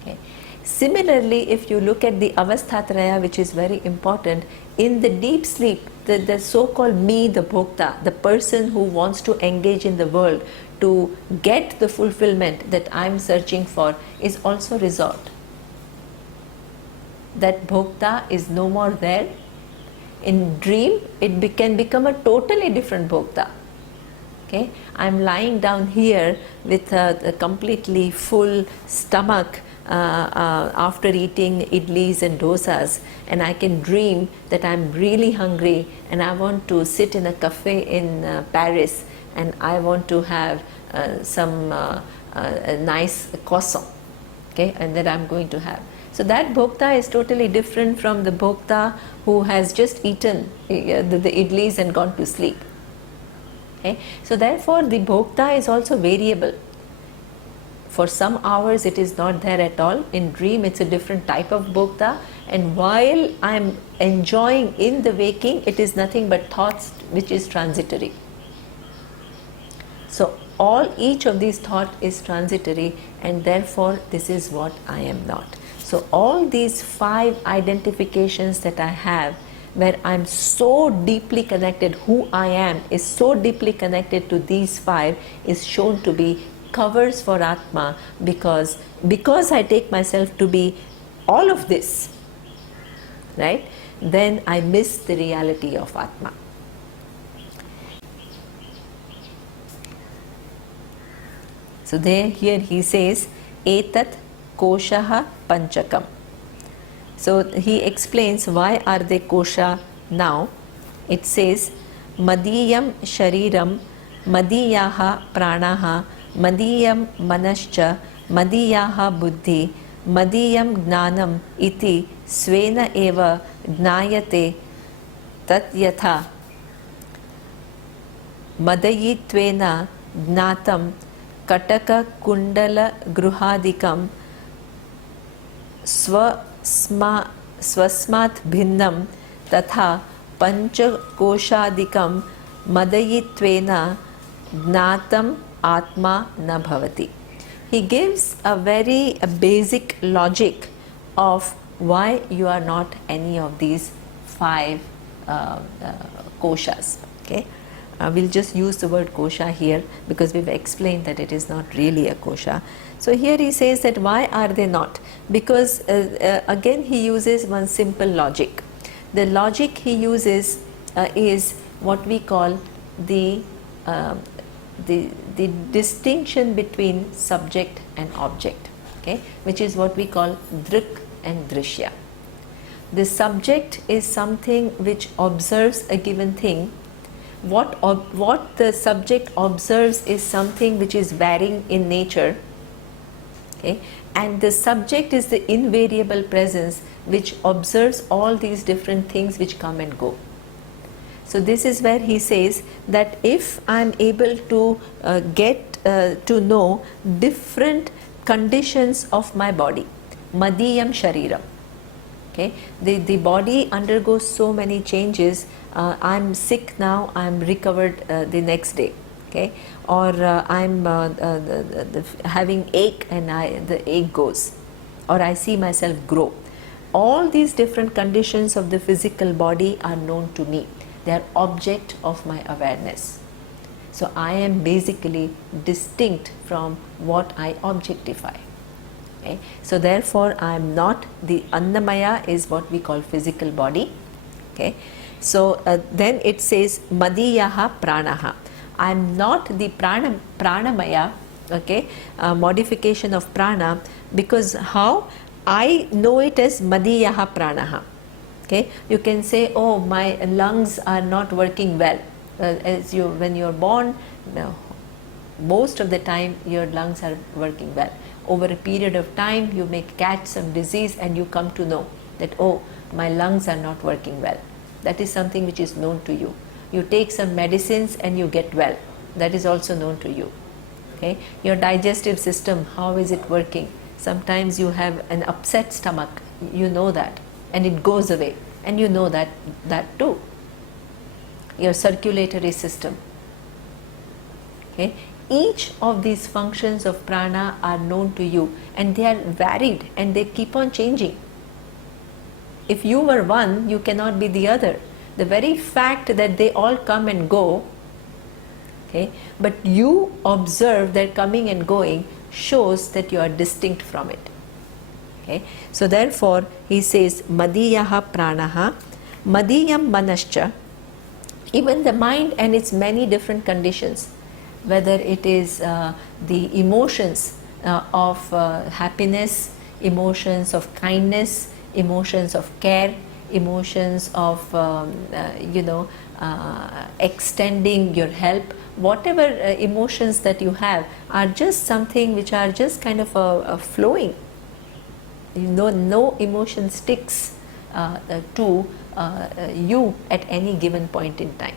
Okay. Similarly, if you look at the avasthatraya, which is very important, in the deep sleep, the so-called me, the bhokta, the person who wants to engage in the world to get the fulfillment that I am searching for, is also resolved. That bhokta is no more there. In dream, it can become a totally different bhokta. Okay? I am lying down here with a completely full stomach after eating idlis and dosas, and I can dream that I am really hungry and I want to sit in a cafe in Paris and I want to have some a nice croissant, okay, and that I am going to have. So that bhokta is totally different from the bhokta who has just eaten the idlis and gone to sleep. Okay? So therefore the bhokta is also variable. For some hours it is not there at all. In dream it's a different type of bhokta, and while I am enjoying in the waking, it is nothing but thoughts which is transitory. So each of these thought is transitory, and therefore this is what I am not. So all these 5 identifications that I have, where I'm so deeply connected, who I am is so deeply connected to these 5, is shown to be covers for Atma, because I take myself to be all of this, right? Then I miss the reality of Atma. So here he says, Etat Koshaha Panchakam. So he explains why are they kosha now. It says, Madiyam Shariram, Madiyaha Pranaha, Madiyam Manascha, Madiyaha Buddhi, Madiyam Gnanam iti Svena eva Gnayate Tat Yatha Madayitvena Gnatam Kataka Kundala Gruhadikam Swasmat Bhinnam Tatha Panchakoshadikam Madayitvena Gnatam Atma na bhavati. He gives a very basic logic of why you are not any of these 5 koshas. Okay, we'll just use the word kosha here because we've explained that it is not really a kosha. So here he says that why are they not? Because again he uses one simple logic. The logic he uses is what we call the distinction between subject and object, okay, which is what we call drik and drishya. The subject is something which observes a given thing. What the subject observes is something which is varying in nature, okay, and the subject is the invariable presence which observes all these different things which come and go. So this is where he says that if I am able to get to know different conditions of my body, Madiyam Shariram, okay, the body undergoes so many changes. I'm sick now, I'm recovered the next day, okay, or I'm having ache and the ache goes, or I see myself grow. All these different conditions of the physical body are known to me. They are object of my awareness. So I am basically distinct from what I objectify. Okay? So therefore I am not the Annamaya is what we call physical body. Okay? So then it says Madiyaha Pranaha. I am not the Pranamaya, okay, modification of prana, because how? I know it as Madiyaha Pranaha. Okay, you can say, oh, my lungs are not working well. When you're born, most of the time your lungs are working well. Over a period of time, you may catch some disease and you come to know that, oh, my lungs are not working well. That is something which is known to you. You take some medicines and you get well. That is also known to you. Okay, your digestive system, how is it working? Sometimes you have an upset stomach. You know that. And it goes away, and you know that too. Your circulatory system, okay, each of these functions of prana are known to you, and they are varied and they keep on changing. If you were one, you cannot be the other. The very fact that they all come and go, okay, but you observe their coming and going shows that you are distinct from it. Okay. So therefore he says Madiyaha Pranaha, Madiyam Manascha. Even the mind and its many different conditions, whether it is the emotions of happiness, emotions of kindness, emotions of care, emotions of extending your help, whatever emotions that you have are just something which are just kind of flowing. No emotion sticks to you at any given point in time.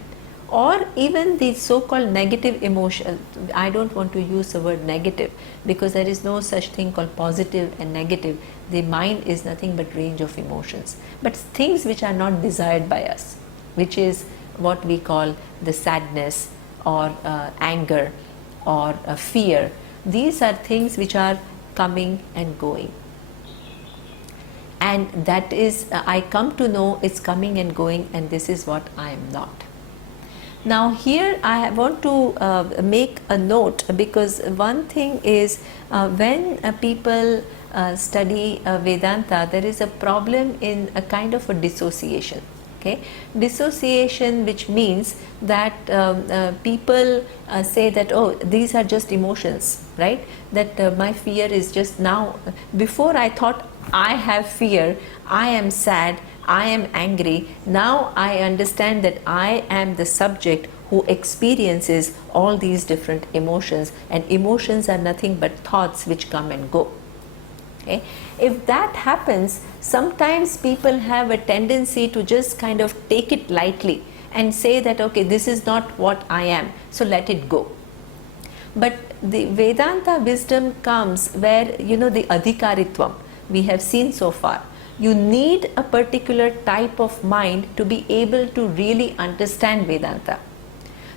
Or even the so-called negative emotion, I don't want to use the word negative, because there is no such thing called positive and negative. The mind is nothing but range of emotions, but things which are not desired by us, which is what we call the sadness or anger or fear. These are things which are coming and going, and that is I come to know it's coming and going, and this is what I am not. Now here I want to make a note, because one thing is when people study Vedanta, there is a problem in a kind of a dissociation. Okay, dissociation, which means that people say that, oh, these are just emotions, right? That my fear is just now. Before I thought I have fear, I am sad, I am angry. Now I understand that I am the subject who experiences all these different emotions, and emotions are nothing but thoughts which come and go. Okay. If that happens, sometimes people have a tendency to just kind of take it lightly and say that, okay, this is not what I am, so let it go. But the Vedanta wisdom comes where, you know, the adhikaritvam we have seen so far. You need a particular type of mind to be able to really understand Vedanta.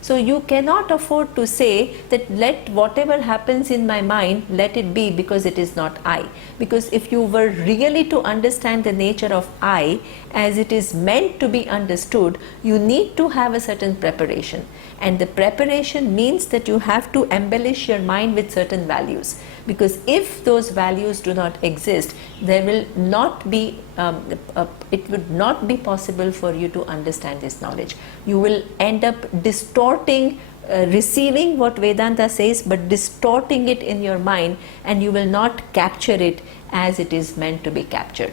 So you cannot afford to say that let whatever happens in my mind, let it be, because it is not I. Because if you were really to understand the nature of I as it is meant to be understood, you need to have a certain preparation. And the preparation means that you have to embellish your mind with certain values. Because if those values do not exist, there will not be, it would not be possible for you to understand this knowledge. You will end up distorting, receiving what Vedanta says, but distorting it in your mind, and you will not capture it as it is meant to be captured.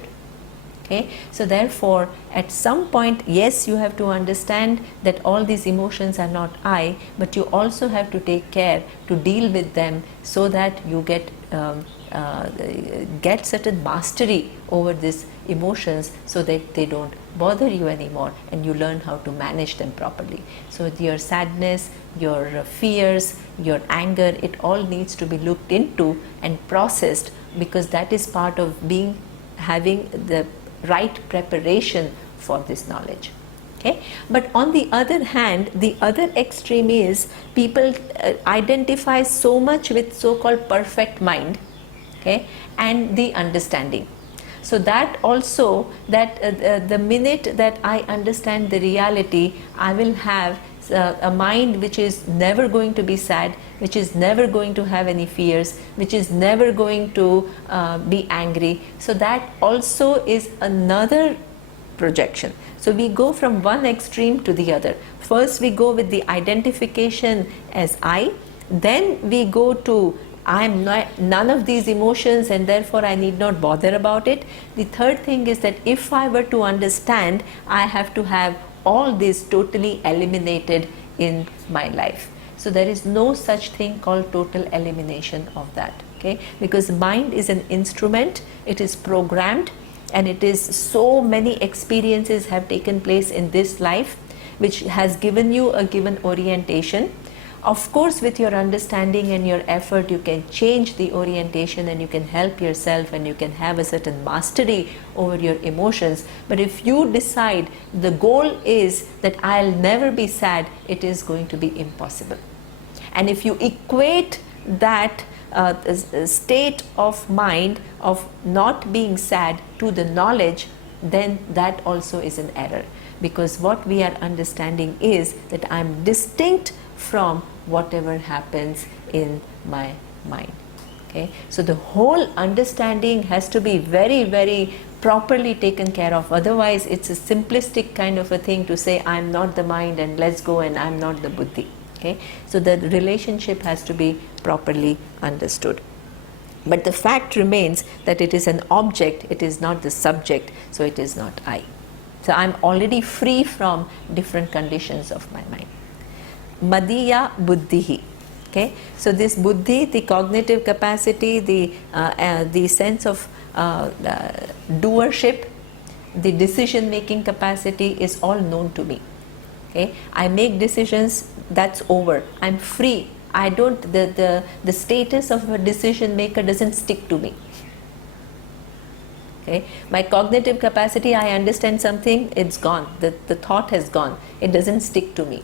Okay, so therefore at some point, yes, you have to understand that all these emotions are not I, but you also have to take care to deal with them so that you get certain mastery over these emotions, so that they don't bother you anymore, and you learn how to manage them properly. So your sadness, your fears, your anger, it all needs to be looked into and processed, because that is part of having the right preparation for this knowledge. Okay, but on the other hand, the other extreme is people identify so much with so-called perfect mind, okay, and the understanding. So that also, that the minute that I understand the reality, I will have a mind which is never going to be sad, which is never going to have any fears, which is never going to be angry. So that also is another projection. So we go from one extreme to the other. First we go with the identification as I, then we go to I am none of these emotions, and therefore I need not bother about it. The third thing is that if I were to understand, I have to have all this totally eliminated in my life. So there is no such thing called total elimination of that. Okay, because mind is an instrument, it is programmed, and it is so many experiences have taken place in this life which has given you a given orientation. Of course, with your understanding and your effort, you can change the orientation, and you can help yourself, and you can have a certain mastery over your emotions. But if you decide the goal is that I'll never be sad, it is going to be impossible. And if you equate that state of mind of not being sad to the knowledge, then that also is an error. Because what we are understanding is that I'm distinct from whatever happens in my mind. Okay, so the whole understanding has to be very, very properly taken care of. Otherwise, it's a simplistic kind of a thing to say I'm not the mind and let's go, and I'm not the buddhi. Okay, so the relationship has to be properly understood. But the fact remains that it is an object, it is not the subject, so it is not I. So I'm already free from different conditions of my mind. Madiya buddhihi. Okay, so this buddhi, the cognitive capacity, the sense of doership, the decision making capacity is all known to me. Okay, I make decisions, that's over. I'm free. I don't, the status of a decision maker doesn't stick to me. Okay, my cognitive capacity, I understand something, it's gone, the thought has gone, it doesn't stick to me.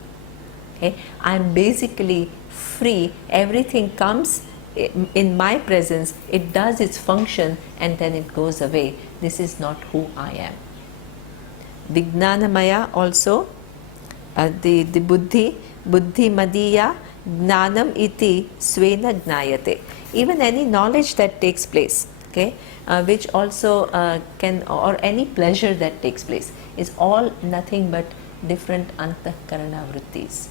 Okay, I'm basically free, everything comes in my presence, it does its function and then it goes away. This is not who I am. Vijnanamaya also, the buddhi madiya gnanam iti svena gnayate. Even any knowledge that takes place, okay, which also can, or any pleasure that takes place, is all nothing but different antahkarana vrittis.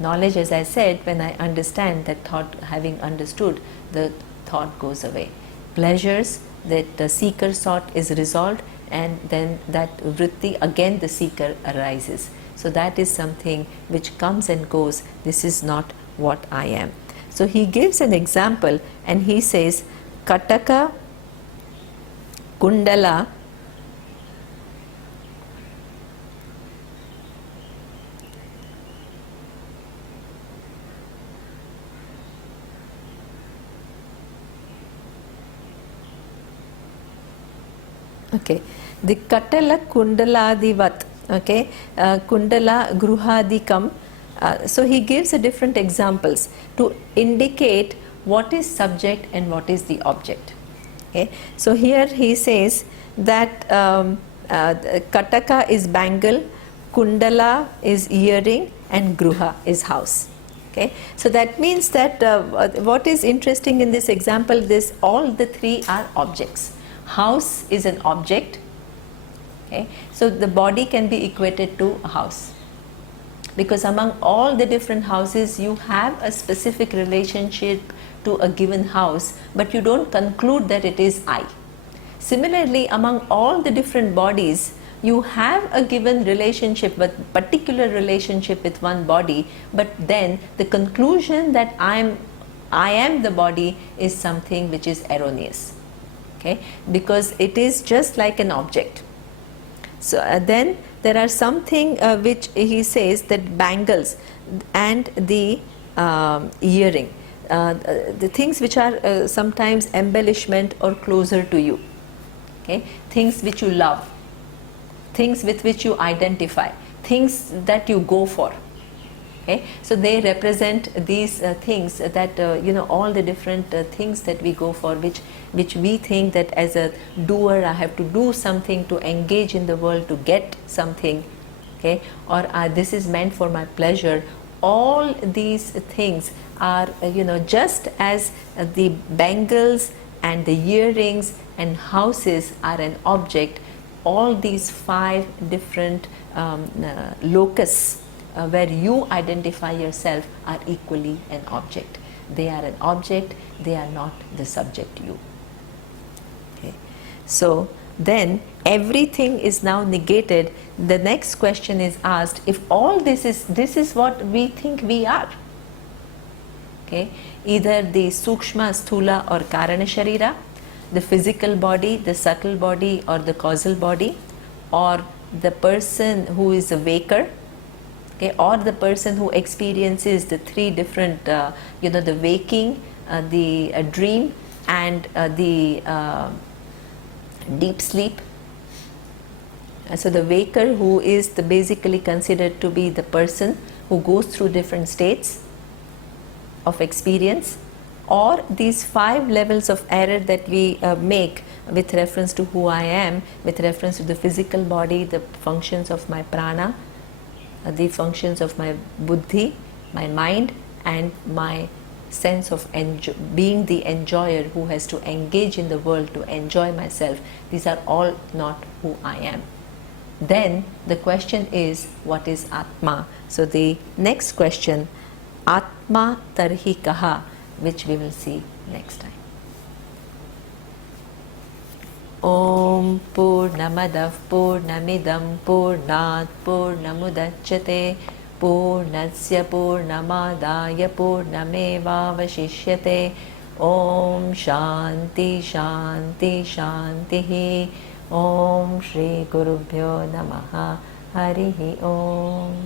Knowledge, as I said, when I understand that thought, having understood, the thought goes away. Pleasures that the seeker sought is resolved, and then that vritti, again the seeker arises. So that is something which comes and goes. This is not what I am. So he gives an example and he says, Kataka, Kundala, okay, the Katala Kundaladivat, okay, Kundala Gruhadikam. So he gives a different examples to indicate what is subject and what is the object. Okay, so here he says that Kataka is bangle, Kundala is earring, and Gruha is house. Okay, so that means that what is interesting in this example, this all the three are objects. House is an object. Okay, so the body can be equated to a house, because among all the different houses you have a specific relationship to a given house, but you don't conclude that it is I. Similarly, among all the different bodies, you have a given relationship, but particular relationship with one body, but then the conclusion that I am the body is something which is erroneous. Okay, because it is just like an object. So then there are something which he says that bangles and the earring, the things which are sometimes embellishment or closer to you, okay, things which you love, things with which you identify, things that you go for. Okay, so they represent these things that all the different things that we go for, which we think that as a doer I have to do something to engage in the world to get something, okay, or this is meant for my pleasure. All these things are just as the bangles and the earrings and houses are an object. All these 5 different locus where you identify yourself are equally an object. They are an object, they are not the subject you. Okay. So then everything is now negated. The next question is asked, if all this is what we think we are. Okay. Either the Sukshma, Sthula or Karana Sharira, the physical body, the subtle body or the causal body, or the person who is a waker, okay, or the person who experiences the 3 different, the waking, the dream and the deep sleep. So the waker, who is basically considered to be the person who goes through different states of experience, or these 5 levels of error that we make with reference to who I am, with reference to the physical body, the functions of my prana, the functions of my buddhi, my mind, and my sense of being the enjoyer who has to engage in the world to enjoy myself. These are all not who I am. Then the question is, what is Atma? So the next question, Atma Tarhi Kaha, which we will see next time. Om Purnamadav Purnamidam Purnat Purnamudachyate Purnasya Purnamadaya Purnamevavashishyate. Om Shanti Shanti Shantihi. Om Shri Gurubhyo Namaha. Harihi Om.